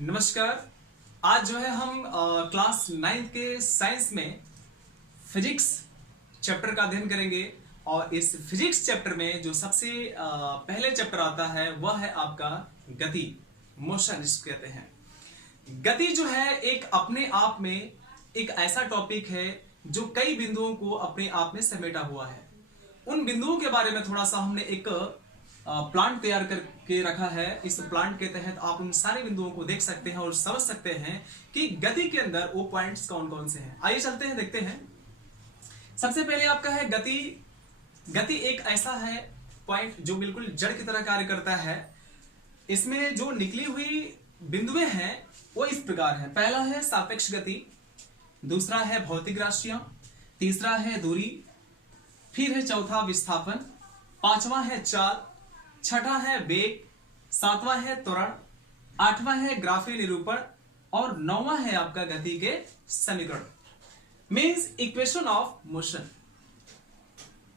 नमस्कार। आज जो है हम क्लास 9 के साइंस में फिजिक्स चैप्टर का अध्ययन करेंगे और इस फिजिक्स चैप्टर में जो सबसे पहले चैप्टर आता है वह है आपका गति, मोशन जिसको कहते हैं। गति जो है एक अपने आप में एक ऐसा टॉपिक है जो कई बिंदुओं को अपने आप में समेटा हुआ है। उन बिंदुओं के बारे में थोड़ा सा हमने एक प्लांट तैयार करके रखा है। इस प्लांट के तहत आप उन सारे बिंदुओं को देख सकते हैं और समझ सकते हैं कि गति के अंदर वो पॉइंट्स कौन कौन से हैं। आइए चलते हैं, देखते हैं। सबसे पहले आपका है गति। गति एक ऐसा है पॉइंट जो बिल्कुल जड़ की तरह कार्य करता है। इसमें जो निकली हुई बिंदुएं हैं वो इस प्रकार है। पहला है सापेक्ष गति, दूसरा है भौतिक राशियां, तीसरा है दूरी, फिर है चौथा विस्थापन, पांचवा है चाल, छठा है वेग, सातवां है त्वरण, आठवां है ग्राफीय निरूपण और नौवां है आपका गति के समीकरण, मीन्स इक्वेशन ऑफ मोशन।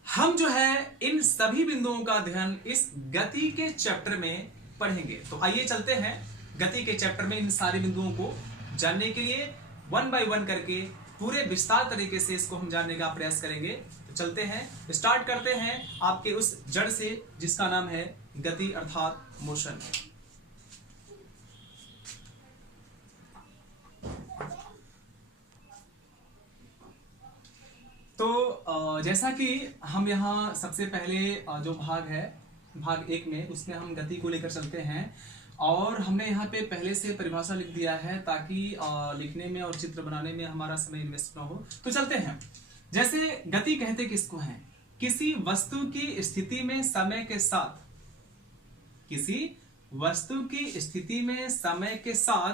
हम जो है इन सभी बिंदुओं का अध्ययन इस गति के चैप्टर में पढ़ेंगे। तो आइए चलते हैं गति के चैप्टर में इन सारे बिंदुओं को जानने के लिए वन बाय वन करके पूरे विस्तार तरीके से इसको हम जानने का प्रयास करेंगे। तो चलते हैं, स्टार्ट करते हैं आपके उस जड़ से जिसका नाम है गति अर्थात मोशन। तो जैसा कि हम यहाँ सबसे पहले जो भाग है भाग 1 में उसमें हम गति को लेकर चलते हैं और हमने यहाँ पे पहले से परिभाषा लिख दिया है ताकि लिखने में और चित्र बनाने में हमारा समय इन्वेस्ट ना हो। तो चलते हैं। जैसे गति कहते किसको है? किसी वस्तु की स्थिति में समय के साथ, किसी वस्तु की स्थिति में समय के साथ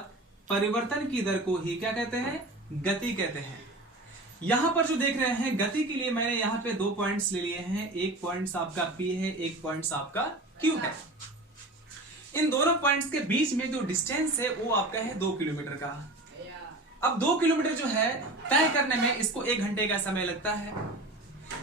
परिवर्तन की दर को ही क्या कहते हैं? गति कहते हैं। यहां पर जो देख रहे हैं गति के लिए मैंने यहां पे 2 पॉइंट्स ले लिए हैं। एक पॉइंट आपका P है, एक पॉइंट आपका Q है। इन दोनों पॉइंट्स के बीच में जो डिस्टेंस है वो आपका है 2 किलोमीटर का। अब 2 किलोमीटर जो है तय करने में इसको 1 घंटे का समय लगता है।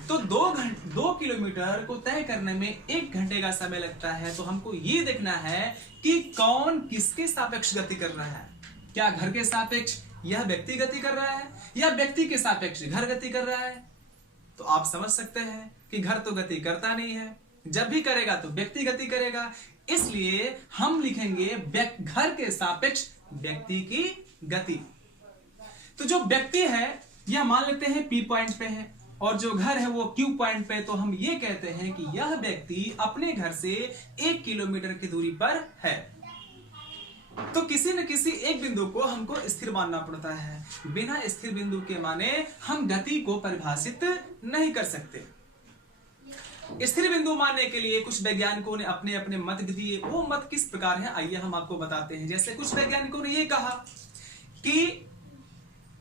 तो 2 किलोमीटर को तय करने में 1 घंटे का समय लगता है। तो हमको ये देखना है कि कौन किसके सापेक्ष गति कर रहा है। क्या घर के सापेक्ष यह व्यक्ति गति कर रहा है या व्यक्ति के सापेक्ष घर गति कर रहा है? तो आप समझ सकते हैं कि घर तो गति करता नहीं है, जब भी करेगा तो व्यक्ति गति करेगा। इसलिए हम लिखेंगे घर के सापेक्ष व्यक्ति की गति। तो जो व्यक्ति है यह मान लेते हैं P पॉइंट पे है और जो घर है वो Q पॉइंट पे। तो हम ये कहते हैं कि यह व्यक्ति अपने घर से 1 किलोमीटर की दूरी पर है। तो किसी न किसी एक बिंदु को हमको स्थिर मानना पड़ता है। बिना स्थिर बिंदु के माने हम गति को परिभाषित नहीं कर सकते। स्थिर बिंदु मानने के लिए कुछ वैज्ञानिकों ने अपने अपने मत दिए। वो मत किस प्रकार है आइए हम आपको बताते हैं। जैसे कुछ वैज्ञानिकों ने ये कहा कि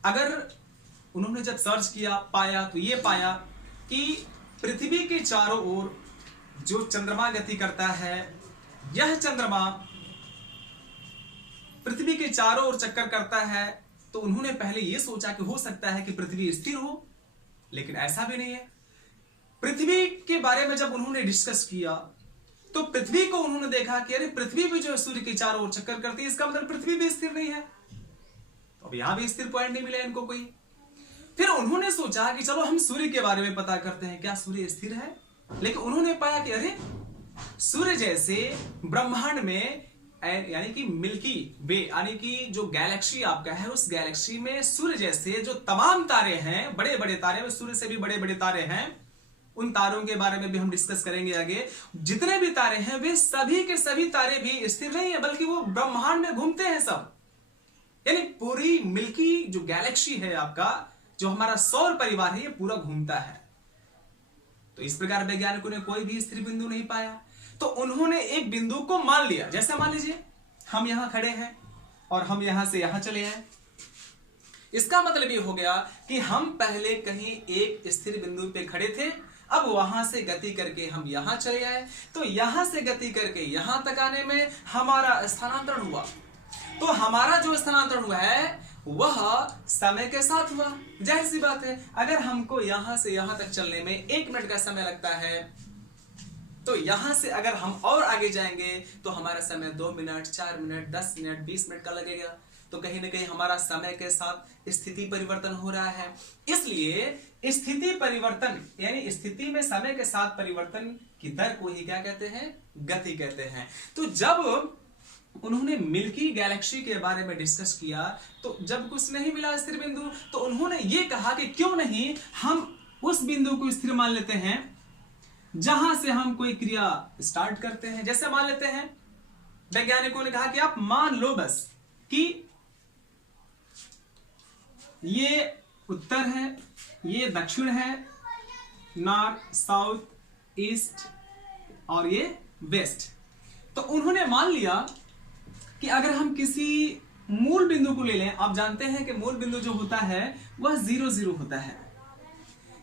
अगर उन्होंने जब सर्च किया पाया तो ये पाया कि पृथ्वी के चारों ओर जो चंद्रमा गति करता है, यह चंद्रमा पृथ्वी के चारों ओर चक्कर करता है। तो उन्होंने पहले यह सोचा कि हो सकता है कि पृथ्वी स्थिर हो, लेकिन ऐसा भी नहीं है। पृथ्वी के बारे में जब उन्होंने डिस्कस किया तो पृथ्वी को उन्होंने देखा कि अरे पृथ्वी भी जो है सूर्य के चारों ओर चक्कर करती है, इसका मतलब पृथ्वी भी स्थिर नहीं है। तो अब यहां भी स्थिर पॉइंट नहीं मिला इनको कोई। फिर उन्होंने सोचा कि चलो हम सूर्य के बारे में पता करते हैं, क्या सूर्य स्थिर है? लेकिन उन्होंने पाया कि अरे सूर्य जैसे ब्रह्मांड में यानी कि मिल्की वे यानी कि जो गैलेक्सी आपका है उस गैलेक्सी में सूर्य जैसे जो तमाम तारे हैं, बड़े बड़े तारे, सूर्य से भी बड़े बड़े तारे हैं, उन तारों के बारे में भी हम डिस्कस करेंगे आगे। जितने भी तारे हैं वे सभी के सभी तारे भी स्थिर नहीं है, बल्कि वो ब्रह्मांड में घूमते हैं सब। यानी पूरी मिल्की जो गैलेक्सी है आपका, जो हमारा सौर परिवार है, ये पूरा घूमता है। तो इस प्रकार वैज्ञानिकों ने कोई भी स्थिर बिंदु नहीं पाया। तो उन्होंने एक बिंदु को मान लिया। जैसे मान लीजिए हम यहां खड़े हैं और हम यहां से यहां चले आए। इसका मतलब ये हो गया कि हम पहले कहीं एक स्थिर बिंदु पे खड़े थे, अब वहां से गति करके हम यहां चले आए। तो यहां से गति करके यहां तक आने में हमारा स्थानांतरण हुआ। तो हमारा जो स्थानांतरण हुआ है वह समय के साथ हुआ। जाहिर सी बात है, अगर हमको यहां से यहां तक चलने में 1 मिनट का समय लगता है तो यहां से अगर हम और आगे जाएंगे तो हमारा समय 2 मिनट, 4 मिनट, 10 मिनट, 20 मिनट का लगेगा। तो कहीं ना कहीं हमारा समय के साथ स्थिति परिवर्तन हो रहा है। इसलिए स्थिति परिवर्तन यानी स्थिति में समय के साथ परिवर्तन की दर को ही क्या कहते हैं? गति कहते हैं। तो जब उन्होंने मिल्की गैलेक्सी के बारे में डिस्कस किया तो जब कुछ नहीं मिला स्थिर बिंदु, तो उन्होंने ये कहा कि क्यों नहीं हम उस बिंदु को स्थिर मान लेते हैं जहां से हम कोई क्रिया स्टार्ट करते हैं। जैसे मान लेते हैं, वैज्ञानिकों ने कहा कि आप मान लो बस कि ये उत्तर है, ये दक्षिण है, नॉर्थ, साउथ, ईस्ट और ये वेस्ट। तो उन्होंने मान लिया कि अगर हम किसी मूल बिंदु को ले लें, आप जानते हैं कि मूल बिंदु जो होता है वह 0 0 होता है,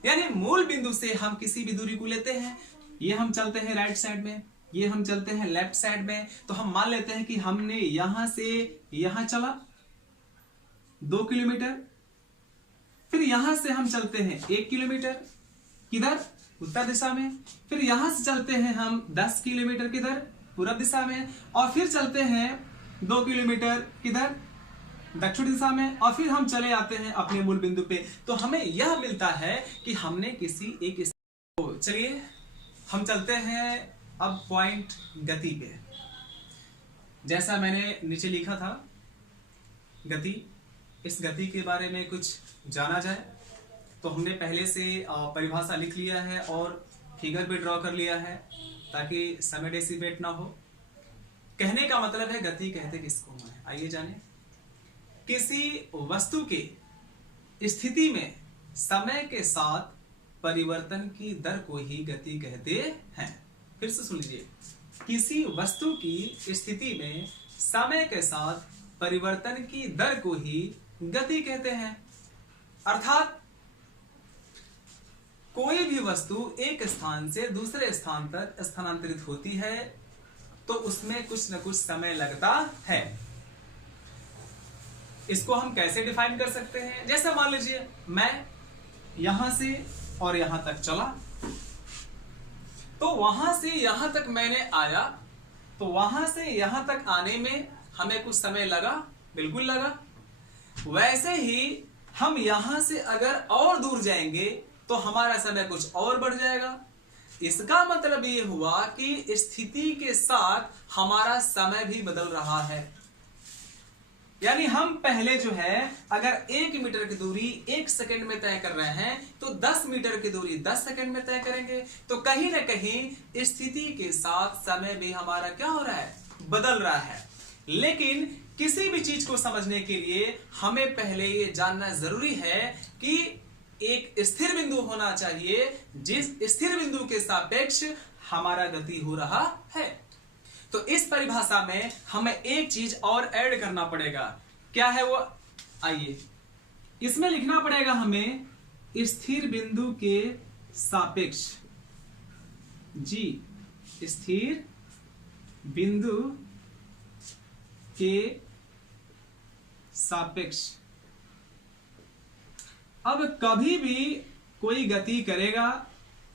यानी मूल बिंदु से हम किसी भी दूरी को लेते हैं, ये हम चलते हैं राइट साइड में, ये हम चलते हैं लेफ्ट साइड में, तो हम मान लेते हैं कि हमने यहां से यहां चला 2 किलोमीटर, फिर यहां से हम चलते हैं 1 किलोमीटर किधर? उत्तर दिशा में, फिर यहां से चलते हैं हम 10 किलोमीटर किधर? पूर्व दिशा में, और फिर चलते हैं 2 किलोमीटर किधर? दक्षिण दिशा में, और फिर हम चले आते हैं अपने मूल बिंदु पे। तो हमें यह मिलता है कि हमने किसी एक चलिए हम चलते हैं अब पॉइंट गति पे। जैसा मैंने नीचे लिखा था गति, इस गति के बारे में कुछ जाना जाए तो हमने पहले से परिभाषा लिख लिया है और फिगर भी ड्रॉ कर लिया है ताकि समय डेसिपेट ना हो। कहने का मतलब है गति कहते किसको है, आइए जाने। किसी वस्तु के स्थिति में समय के साथ परिवर्तन की दर को ही गति कहते हैं। फिर से सुन लीजिए, किसी वस्तु की स्थिति में समय के साथ परिवर्तन की दर को ही गति कहते हैं। अर्थात कोई भी वस्तु एक स्थान से दूसरे स्थान तक स्थानांतरित होती है तो उसमें कुछ न कुछ समय लगता है। इसको हम कैसे डिफाइन कर सकते हैं? जैसे मान लीजिए मैं यहां से और यहां तक चला, तो वहां से यहां तक मैंने आया, तो वहां से यहां तक आने में हमें कुछ समय लगा, बिल्कुल लगा। वैसे ही हम यहां से अगर और दूर जाएंगे तो हमारा समय कुछ और बढ़ जाएगा। इसका मतलब ये हुआ कि स्थिति के साथ हमारा समय भी बदल रहा है। यानी हम पहले जो है अगर 1 मीटर की दूरी 1 सेकंड में तय कर रहे हैं तो 10 मीटर की दूरी 10 सेकंड में तय करेंगे। तो कहीं ना कहीं स्थिति के साथ समय भी हमारा क्या हो रहा है? बदल रहा है। लेकिन किसी भी चीज को समझने के लिए हमें पहले ये जानना जरूरी है कि एक स्थिर बिंदु होना चाहिए जिस स्थिर बिंदु के सापेक्ष हमारा गति हो रहा है। तो इस परिभाषा में हमें एक चीज और ऐड करना पड़ेगा। क्या है वो? आइए इसमें लिखना पड़ेगा हमें स्थिर बिंदु के सापेक्ष जी, स्थिर बिंदु के सापेक्ष। अब कभी भी कोई गति करेगा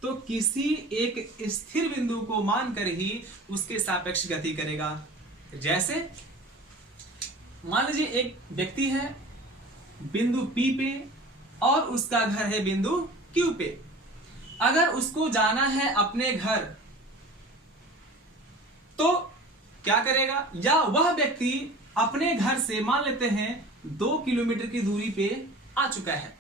तो किसी एक स्थिर बिंदु को मानकर ही उसके सापेक्ष गति करेगा। जैसे मान लीजिए एक व्यक्ति है बिंदु P पे और उसका घर है बिंदु Q पे। अगर उसको जाना है अपने घर तो क्या करेगा? या वह व्यक्ति अपने घर से मान लेते हैं 2 किलोमीटर की दूरी पे आ चुका है,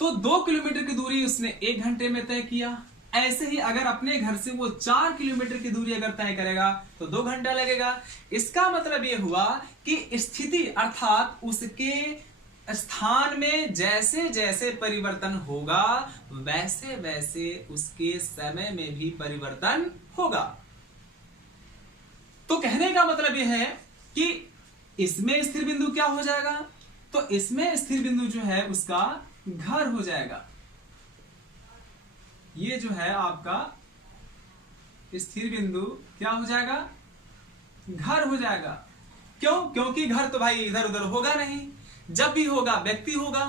तो 2 किलोमीटर की दूरी उसने 1 घंटे में तय किया। ऐसे ही अगर अपने घर से वो 4 किलोमीटर की दूरी अगर तय करेगा तो 2 घंटा लगेगा। इसका मतलब ये हुआ कि स्थिति अर्थात उसके स्थान में जैसे जैसे परिवर्तन होगा वैसे वैसे उसके समय में भी परिवर्तन होगा। तो कहने का मतलब यह है कि इसमें स्थिर बिंदु क्या हो जाएगा? तो इसमें स्थिर बिंदु जो है उसका घर हो जाएगा। ये जो है आपका स्थिर बिंदु क्या हो जाएगा? घर हो जाएगा। क्यों? क्योंकि घर तो भाई इधर उधर होगा नहीं, जब भी होगा व्यक्ति होगा।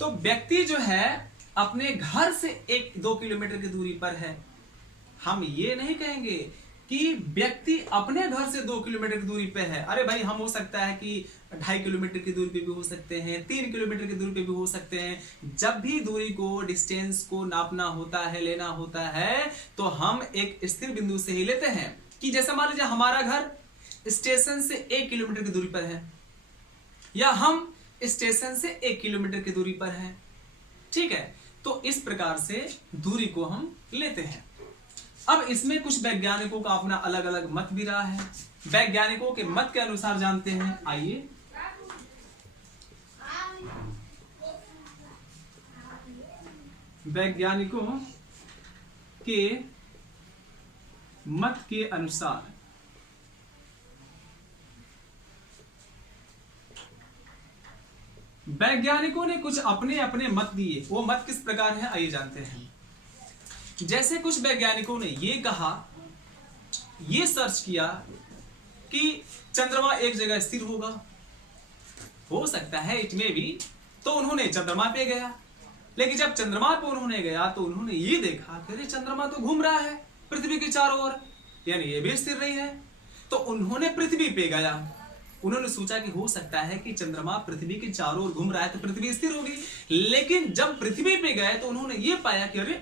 तो व्यक्ति जो है अपने घर से 1-2 किलोमीटर की दूरी पर है। हम ये नहीं कहेंगे कि व्यक्ति अपने घर से 2 किलोमीटर की दूरी पे है। अरे भाई, हम हो सकता है कि 2.5 किलोमीटर की दूरी पे भी हो सकते हैं, 3 किलोमीटर की दूरी पे भी हो सकते हैं। जब भी दूरी को, डिस्टेंस को नापना होता है, लेना होता है, तो हम एक स्थिर बिंदु से ही लेते हैं। कि जैसे मान लीजिए हमारा घर स्टेशन से 1 किलोमीटर की दूरी पर है, या हम स्टेशन से 1 किलोमीटर की दूरी पर है, ठीक है। तो इस प्रकार से दूरी को हम लेते हैं। अब इसमें कुछ वैज्ञानिकों का अपना अलग अलग मत भी रहा है। वैज्ञानिकों के मत के अनुसार जानते हैं, आइए। वैज्ञानिकों के मत के अनुसार वैज्ञानिकों ने कुछ अपने अपने मत दिए। वो मत किस प्रकार है, आइए जानते हैं। जैसे कुछ वैज्ञानिकों ने ये कहा, ये सर्च किया कि चंद्रमा एक जगह स्थिर होगा, हो सकता है इट में भी, तो उन्होंने चंद्रमा पे गया। लेकिन जब चंद्रमा पे उन्होंने गया तो उन्होंने ये देखा कि चंद्रमा तो घूम रहा है पृथ्वी के चारों ओर, यानी ये भी स्थिर नहीं है। तो उन्होंने पृथ्वी पे गया। उन्होंने सोचा कि हो सकता है कि चंद्रमा पृथ्वी के चारों ओर घूम रहा है तो पृथ्वी स्थिर होगी। लेकिन जब पृथ्वी पे गए तो उन्होंने ये पाया कि अरे,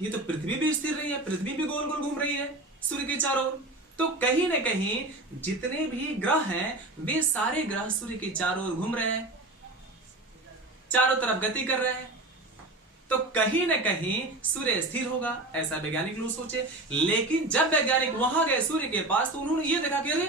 ये तो पृथ्वी भी स्थिर नहीं है, पृथ्वी भी गोल गोल घूम रही है सूर्य के चारों ओर। तो कहीं ना कहीं जितने भी ग्रह हैं वे सारे ग्रह सूर्य के चारों ओर घूम रहे हैं, चारों तरफ गति कर रहे हैं। तो कहीं ना कहीं सूर्य स्थिर होगा, ऐसा वैज्ञानिक लोग सोचे। लेकिन जब वैज्ञानिक वहां गए सूर्य के पास, तो उन्होंने ये देखा कि अरे,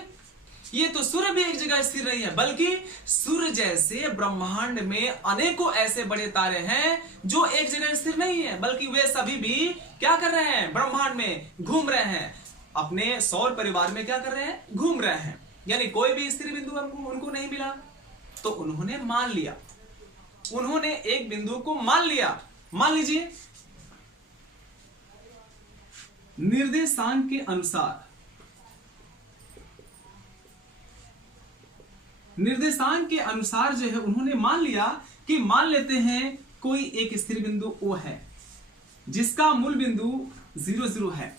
ये तो सूर्य भी एक जगह स्थिर नहीं है, बल्कि सूर्य जैसे ब्रह्मांड में अनेकों ऐसे बड़े तारे हैं जो एक जगह स्थिर नहीं है, बल्कि वे सभी भी क्या कर रहे हैं, ब्रह्मांड में घूम रहे हैं, अपने सौर परिवार में क्या कर रहे हैं, घूम रहे हैं। यानी कोई भी स्थिर बिंदु उनको नहीं मिला। तो उन्होंने मान लिया, उन्होंने एक बिंदु को मान लिया। मान लीजिए निर्देशांक के अनुसार, निर्देशांक के अनुसार जो है उन्होंने मान लिया कि मान लेते हैं कोई एक स्थिर बिंदु O है जिसका मूल बिंदु 0 0 है।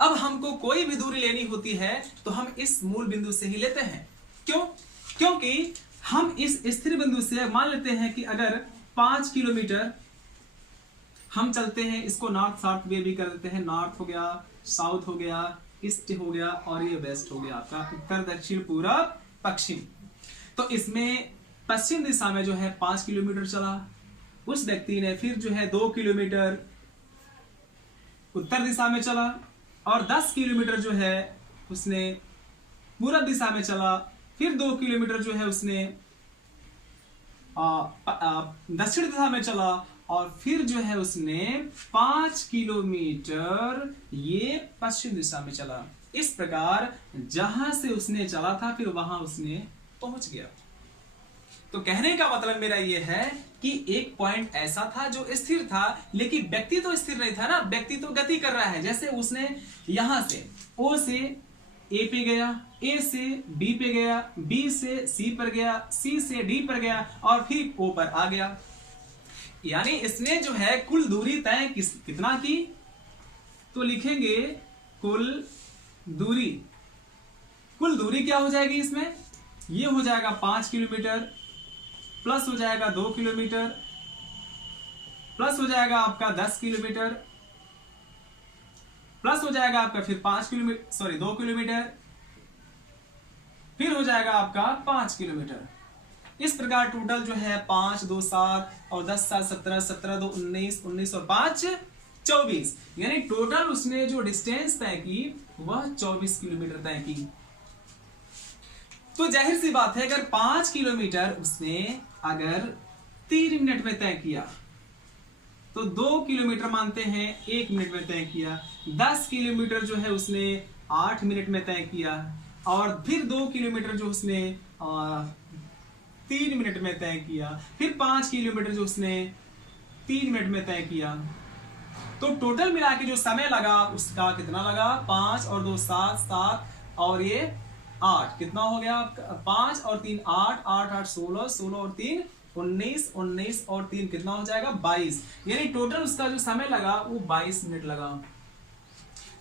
अब हमको कोई भी दूरी लेनी होती है तो हम इस मूल बिंदु से ही लेते हैं। क्यों? क्योंकि हम इस स्थिर बिंदु से मान लेते हैं कि अगर 5 किलोमीटर हम चलते हैं, इसको नॉर्थ साउथ वे भी कर देते हैं, नॉर्थ हो गया, साउथ हो गया, ईस्ट हो गया, और ये वेस्ट हो गया आपका उत्तर दक्षिण पूरब पश्चिम। तो इसमें पश्चिम दिशा में जो है 5 किलोमीटर चला उस व्यक्ति ने, फिर जो है 2 किलोमीटर उत्तर दिशा में चला, और 10 किलोमीटर जो है उसने पूरब दिशा में चला, फिर 2 किलोमीटर जो है उसने दक्षिण दिशा में चला, और फिर जो है उसने 5 किलोमीटर ये पश्चिम दिशा में चला। इस प्रकार जहां से उसने चला था फिर वहां उसने पहुंच गया। तो कहने का मतलब मेरा ये है कि एक पॉइंट ऐसा था जो स्थिर था, लेकिन व्यक्ति तो स्थिर नहीं था ना, व्यक्ति तो गति कर रहा है। जैसे उसने यहां से O से A पे गया, A से B पे गया, B से C पर गया, C से D पर गया, और फिर O पर आ गया। यानी इसने जो है कुल दूरी तय कितना की, तो लिखेंगे कुल दूरी। कुल दूरी क्या हो जाएगी इसमें, ये हो जाएगा 5 किलोमीटर, प्लस हो जाएगा 2 किलोमीटर, प्लस हो जाएगा आपका 10 किलोमीटर, प्लस हो जाएगा आपका फिर 5 किलोमीटर, सॉरी 2 किलोमीटर, फिर हो जाएगा आपका 5 किलोमीटर। इस प्रकार टोटल जो है 5 2 7 और 10 7 17 17 2 19 19 और 5 24, यानी टोटल उसने जो डिस्टेंस तय की वह 24 किलोमीटर तय की। तो जाहिर सी बात है अगर 5 किलोमीटर उसने अगर 3 मिनट में तय किया तो 2 किलोमीटर मानते हैं 1 मिनट में तय किया, 10 किलोमीटर जो है उसने 8 मिनट में तय किया, और फिर 2 किलोमीटर जो उसने 3 मिनट में तय किया, फिर 5 किलोमीटर जो उसने 3 मिनट में तय किया। तो टोटल मिला के जो समय लगा उसका कितना लगा, 5 और 2 7 7 और ये 8, कितना हो गया 5 और 3 8 8 8 16 16 और 3 19 19 और 3 कितना हो जाएगा 22, यानी टोटल उसका जो समय लगा वो 22 मिनट लगा।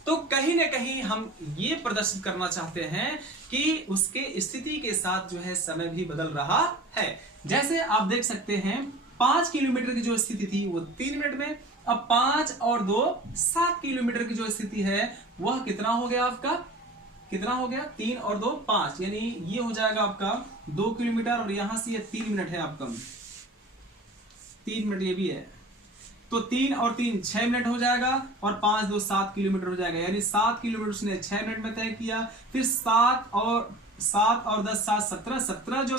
तो कहीं ना कहीं हम ये प्रदर्शित करना चाहते हैं कि उसके स्थिति के साथ जो है समय भी बदल रहा है। जैसे आप देख सकते हैं 5 किलोमीटर की जो स्थिति थी वो 3 मिनट में, अब 5 और 2 7 किलोमीटर की जो स्थिति है वह कितना हो गया आपका, कितना हो गया 3 और 2 5, यानी ये हो जाएगा आपका 2 किलोमीटर और यहां से ये 3 मिनट है आपका, 3 मिनट ये भी है, तो 3 और 3 6 मिनट हो जाएगा और 5 2 7 किलोमीटर हो जाएगा, यानी 7 किलोमीटर उसने 6 मिनट में तय किया। फिर 7 और 10 7 17 जो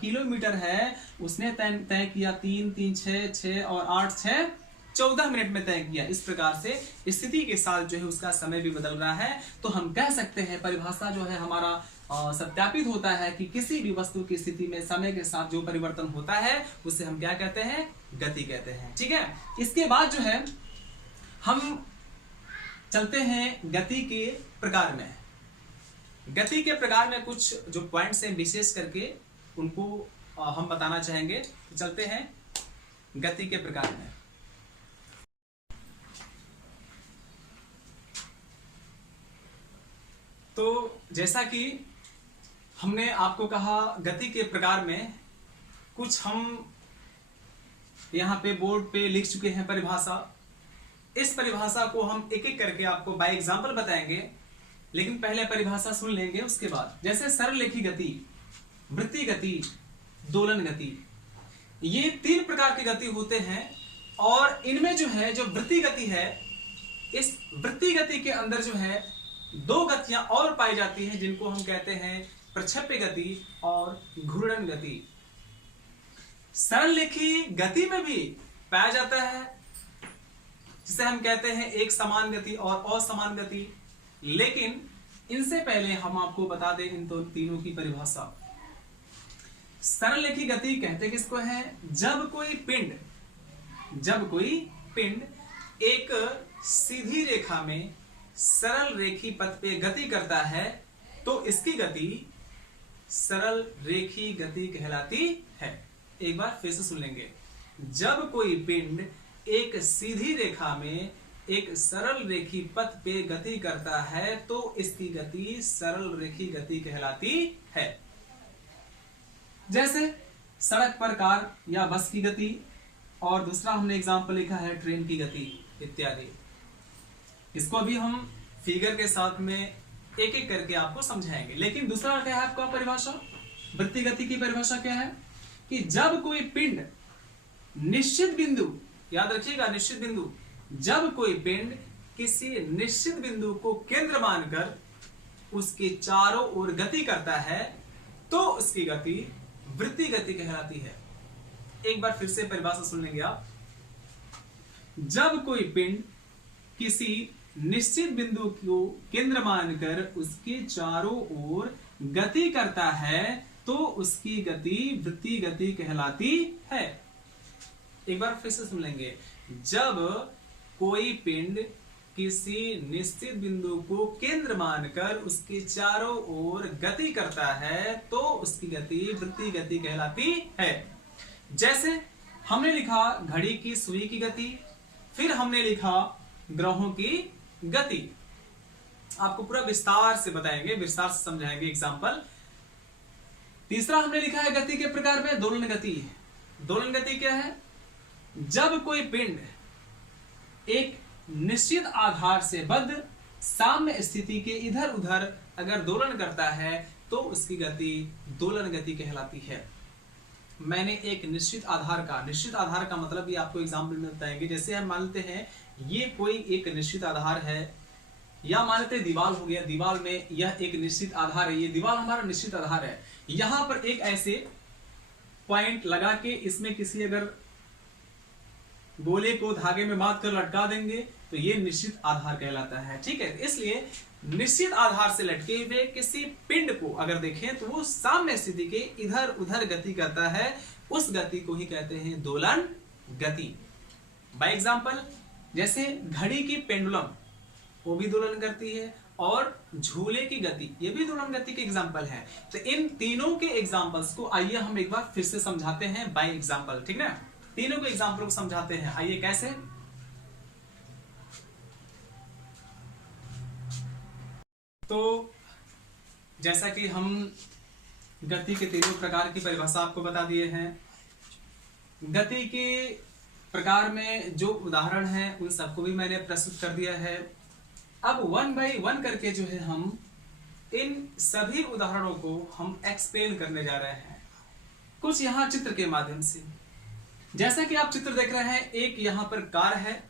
किलोमीटर है उसने तय किया 3 3 6 और 8 6 14 मिनट में तय किया। इस प्रकार से स्थिति के साथ जो है उसका समय भी बदल रहा है। तो हम कह सकते हैं परिभाषा जो है हमारा सत्यापित होता है कि किसी भी वस्तु की स्थिति में समय के साथ जो परिवर्तन होता है उसे हम क्या कहते हैं, गति कहते हैं। ठीक है, इसके बाद जो है हम चलते हैं गति के प्रकार में। गति के प्रकार में कुछ जो पॉइंट्स हैं विशेष करके उनको हम बताना चाहेंगे। तो चलते हैं गति के प्रकार में। तो जैसा कि हमने आपको कहा गति के प्रकार में कुछ हम यहाँ पे बोर्ड पे लिख चुके हैं परिभाषा। इस परिभाषा को हम एक एक करके आपको बाय एग्जांपल बताएंगे, लेकिन पहले परिभाषा सुन लेंगे उसके बाद। जैसे सरलरेखी गति, वृत्तीय गति, दोलन गति, ये 3 प्रकार की गति होते हैं। और इनमें जो है जो वृत्तीय गति है, इस वृत्तीय गति के अंदर जो है 2 गतियां और पाई जाती हैं जिनको हम कहते हैं प्रक्षेप्य गति और घूर्णन गति। सरलरेखी गति में भी पाया जाता है जिसे हम कहते हैं एक समान गति और असमान गति। लेकिन इनसे पहले हम आपको बता दें इन तीनों की परिभाषा। सरलरेखी गति कहते किसको है, जब कोई पिंड एक सीधी रेखा में सरल रेखी पथ पे गति करता है तो इसकी गति सरल रेखी गति कहलाती है। एक बार फिर से सुन लेंगे। जब कोई पिंड एक सीधी रेखा में एक सरल रेखी पथ पे गति करता है तो इसकी गति सरल रेखी गति कहलाती है। जैसे सड़क पर कार या बस की गति, और दूसरा हमने एग्जांपल लिखा है ट्रेन की गति इत्यादि। इसको अभी हम फिगर के साथ में एक एक करके आपको समझाएंगे। लेकिन दूसरा क्या है आपका परिभाषा, वृत्तीय गति की परिभाषा क्या है कि जब कोई पिंड निश्चित बिंदु, याद रखिएगा निश्चित बिंदु, जब कोई पिंड किसी निश्चित बिंदु को केंद्र मानकर उसके चारों ओर गति करता है तो उसकी गति वृत्तीय गति कहलाती है। एक बार फिर से परिभाषा सुन लेंगे आप। जब कोई पिंड किसी निश्चित बिंदु को केंद्र मानकर उसके चारों ओर गति करता है तो उसकी गति वृत्तीय गति कहलाती है। एक बार फिर से सुन लेंगे। जब कोई पिंड किसी निश्चित बिंदु को केंद्र मानकर उसके चारों ओर गति करता है तो उसकी गति वृत्तीय गति कहलाती है। जैसे हमने लिखा घड़ी की सुई की गति, फिर हमने लिखा ग्रहों की गति। आपको पूरा विस्तार से बताएंगे, विस्तार से समझाएंगे एग्जांपल। तीसरा हमने लिखा है गति के प्रकार में दोलन गति। दोलन गति क्या है, जब कोई पिंड एक निश्चित आधार से बद्ध साम्य स्थिति के इधर उधर अगर दोलन करता है तो उसकी गति दोलन गति कहलाती है। मैंने एक निश्चित आधार का मतलब ये आपको एग्जाम्पल में बताएंगे। जैसे हम मानते हैं ये कोई एक निश्चित आधार है, या मानते हैं दीवार हो गया, दीवार में यह एक निश्चित आधार है, ये दीवार हमारा निश्चित आधार है। यहां पर एक ऐसे पॉइंट लगा के इसमें किसी अगर गोले को धागे में बांध कर लटका देंगे तो ये निश्चित आधार कहलाता है। ठीक है, इसलिए निश्चित आधार से लटके हुए किसी पिंड को अगर देखें तो वो साम्य स्थिति के इधर उधर गति करता है, उस गति को ही कहते हैं दोलन गति। बाय एग्जांपल, जैसे घड़ी की पेंडुलम वो भी दोलन करती है, और झूले की गति ये भी दोलन गति के एग्जांपल है। तो इन तीनों के एग्जांपल्स को आइए हम एक बार फिर से समझाते हैं बाय एग्जांपल। ठीक है, तीनों के एग्जांपल को समझाते हैं। आइए कैसे। तो जैसा कि हम गति के तीनों प्रकार की परिभाषा आपको बता दिए हैं, गति के प्रकार में जो उदाहरण हैं उन सबको भी मैंने प्रस्तुत कर दिया है। अब 1 बाई 1 करके जो है हम इन सभी उदाहरणों को हम एक्सप्लेन करने जा रहे हैं, कुछ यहाँ चित्र के माध्यम से। जैसा कि आप चित्र देख रहे हैं, एक यहाँ पर कार है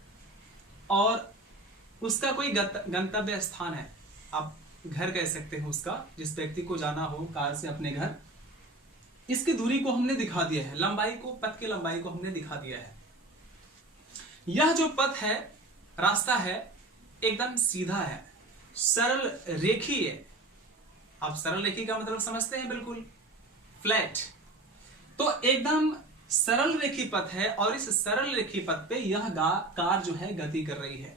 और उसका कोई गंतव्य स्थान है, आप घर कह सकते हो उसका, जिस व्यक्ति को जाना हो कार से अपने घर, इसकी दूरी को हमने दिखा दिया है, लंबाई को, पथ की लंबाई को हमने दिखा दिया है। यह जो पथ है, रास्ता है, एकदम सीधा है, सरल रेखी है। आप सरल रेखी का मतलब समझते हैं, बिल्कुल फ्लैट। तो एकदम सरल रेखी पथ है और इस सरल रेखी पथ पे यह कार जो है गति कर रही है।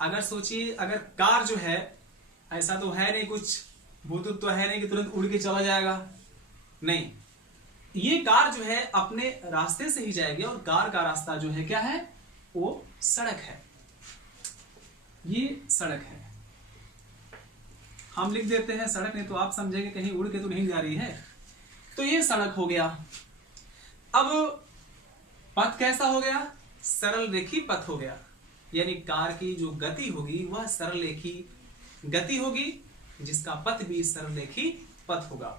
अगर सोचिए, अगर कार जो है, ऐसा तो है नहीं, कुछ भूतूत तो है नहीं कि तुरंत उड़ के चला जाएगा, नहीं, ये कार जो है अपने रास्ते से ही जाएगी और कार का रास्ता जो है क्या है, वो सड़क है। ये सड़क है, हम लिख देते हैं सड़क, नहीं तो आप समझेंगे कहीं उड़ के तो नहीं जा रही है। तो ये सड़क हो गया। अब पथ कैसा हो गया, सरल रेखी पथ हो गया, यानी कार की जो गति होगी वह सरल रेखी गति होगी, जिसका पथ भी सरल रेखी पथ होगा।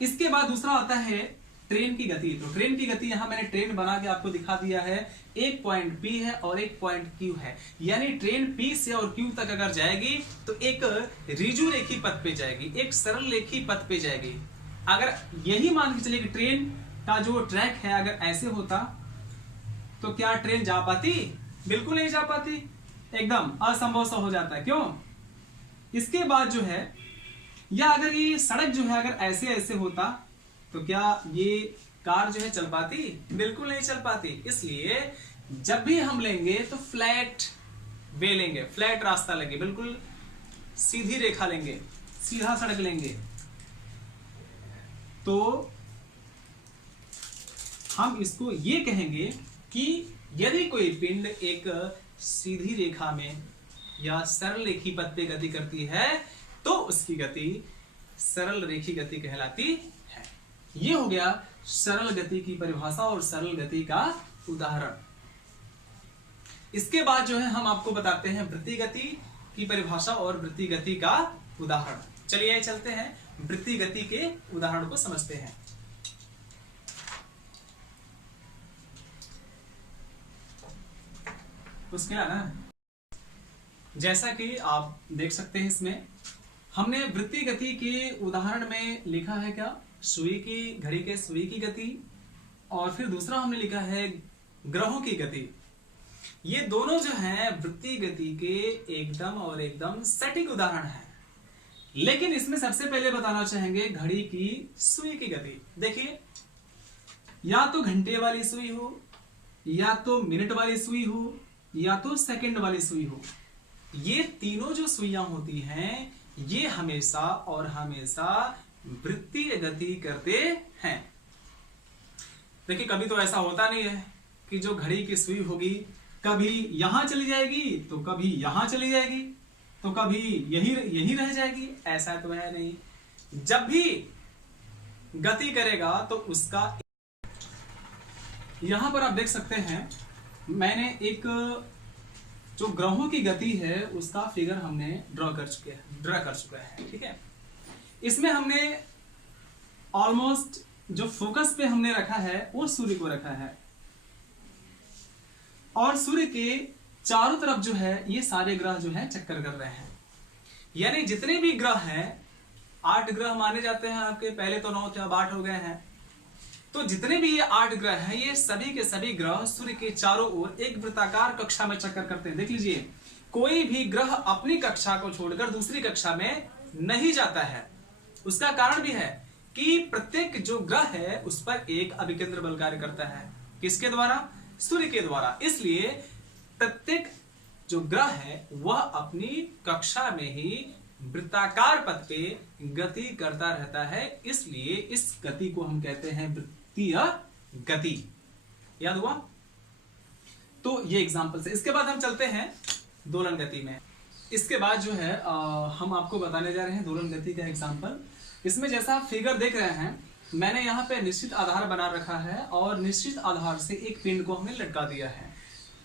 इसके बाद दूसरा आता है ट्रेन की गति। तो ट्रेन की गति यहां मैंने ट्रेन बना के आपको दिखा दिया है, एक पॉइंट P है और एक पॉइंट Q है, यानी ट्रेन P से और Q तक अगर जाएगी तो एक रिजु रेखी पथ पे जाएगी, एक सरल रेखी पथ पे जाएगी। अगर यही मान के चलिए कि ट्रेन का जो ट्रैक है अगर ऐसे होता तो क्या ट्रेन जा पाती? बिल्कुल नहीं जा पाती, एकदम असंभव सा हो जाता है। क्यों? इसके बाद जो है, या अगर ये सड़क जो है अगर ऐसे ऐसे होता तो क्या ये कार जो है चल पाती? बिल्कुल नहीं चल पाती। इसलिए जब भी हम लेंगे तो फ्लैट वे लेंगे, फ्लैट रास्ता लेंगे, बिल्कुल सीधी रेखा लेंगे, सीधा सड़क लेंगे। तो हम इसको ये कहेंगे कि यदि कोई पिंड एक सीधी रेखा में या सरल रेखी पथ पे गति करती है तो उसकी गति सरल रेखी गति कहलाती है। ये हो गया सरल गति की परिभाषा और सरल गति का उदाहरण। इसके बाद जो है हम आपको बताते हैं वृत्तीय गति की परिभाषा और वृत्तीय गति का उदाहरण। चलिए चलते हैं वृत्तीय गति के उदाहरण को समझते हैं। मुश्किल है ना? जैसा कि आप देख सकते हैं, इसमें हमने वृत्तीय गति के उदाहरण में लिखा है क्या, सुई की, घड़ी के सुई की गति, और फिर दूसरा हमने लिखा है ग्रहों की गति। ये दोनों जो हैं वृत्तीय गति के एकदम और एकदम सटीक उदाहरण हैं। लेकिन इसमें सबसे पहले बताना चाहेंगे घड़ी की सुई की गति। देखिए, या तो घंटे वाली सुई हो, या तो मिनट वाली सुई हो, या तो सेकंड वाली सुई हो, ये तीनों जो सुइयां होती हैं ये हमेशा और हमेशा वृत्तीय गति करते हैं। देखिए, कभी तो ऐसा होता नहीं है कि जो घड़ी की सुई होगी कभी यहां चली जाएगी तो कभी यहां चली जाएगी तो कभी यही रह जाएगी, ऐसा तो है नहीं। जब भी गति करेगा तो उसका, यहां पर आप देख सकते हैं मैंने एक जो ग्रहों की गति है उसका फिगर हमने ड्रा कर चुका है, ठीक है। इसमें हमने ऑलमोस्ट जो फोकस पे हमने रखा है वो सूर्य को रखा है, और सूर्य के चारों तरफ जो है ये सारे ग्रह जो है चक्कर कर रहे हैं। यानी जितने भी ग्रह हैं, 8 ग्रह माने जाते हैं आपके, पहले तो 9 थे अब 8 हो गए हैं। तो जितने भी ये 8 ग्रह हैं ये सभी के सभी ग्रह सूर्य के चारों ओर एक वृत्ताकार कक्षा में चक्कर करते हैं। देख लीजिए, कोई भी ग्रह अपनी कक्षा को छोड़कर दूसरी कक्षा में नहीं जाता है। उसका कारण भी है कि प्रत्येक जो ग्रह है उस पर एक अभिकेंद्र बल कार्य करता है। किसके द्वारा? सूर्य के द्वारा। इसलिए प्रत्येक जो ग्रह है वह अपनी कक्षा में ही वृत्ताकार पथ पे गति करता रहता है। इसलिए इस गति को हम कहते हैं वृत्तीय गति। याद हुआ? तो ये एग्जांपल से। इसके बाद हम चलते हैं दोलन गति में। इसके बाद जो है हम आपको बताने जा रहे हैं दोलन गति का एग्जाम्पल। इसमें जैसा आप फिगर देख रहे हैं, मैंने यहाँ पे निश्चित आधार बना रखा है और निश्चित आधार से एक पिंड को हमने लटका दिया है।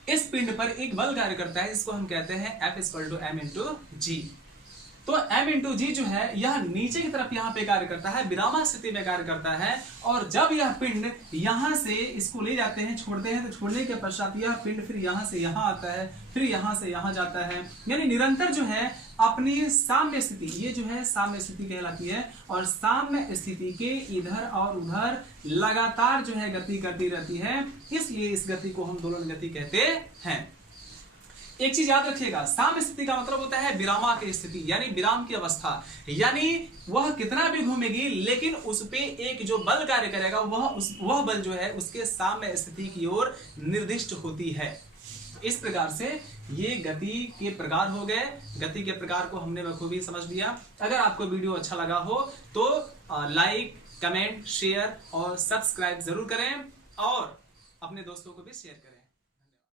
इस पिंड पर एक बल कार्य करता है, इसको हम कहते हैं F = m/g। तो m/g जो है यह नीचे की तरफ यहाँ पे कार्य करता है, विरामा स्थिति में कार्य करता है। और जब यह पिंड यहाँ से इसको ले जाते हैं, छोड़ते हैं, तो छोड़ने के पश्चात यह पिंड फिर यहाँ से यहाँ आता है, फिर यहाँ से यहाँ जाता है, यानी निरंतर जो है अपनी साम्य स्थिति, ये जो है साम्य स्थिति कहलाती है। और साम्य स्थिति के इधर और उधर लगातार जो है गति करती रहती है, इसलिए इस गति को हम दोलन गति कहते हैं। एक चीज याद रखिएगा, साम्य स्थिति का मतलब होता है विरामा की स्थिति, यानी विराम की अवस्था, यानी वह कितना भी घूमेगी लेकिन उस पे एक जो बल कार्य करेगा वह बल जो है उसके साम्य स्थिति की ओर निर्दिष्ट होती है। इस प्रकार से ये गति के प्रकार हो गए। गति के प्रकार को हमने बखूबी समझ लिया। अगर आपको वीडियो अच्छा लगा हो तो लाइक, कमेंट, शेयर और सब्सक्राइब जरूर करें और अपने दोस्तों को भी शेयर करें।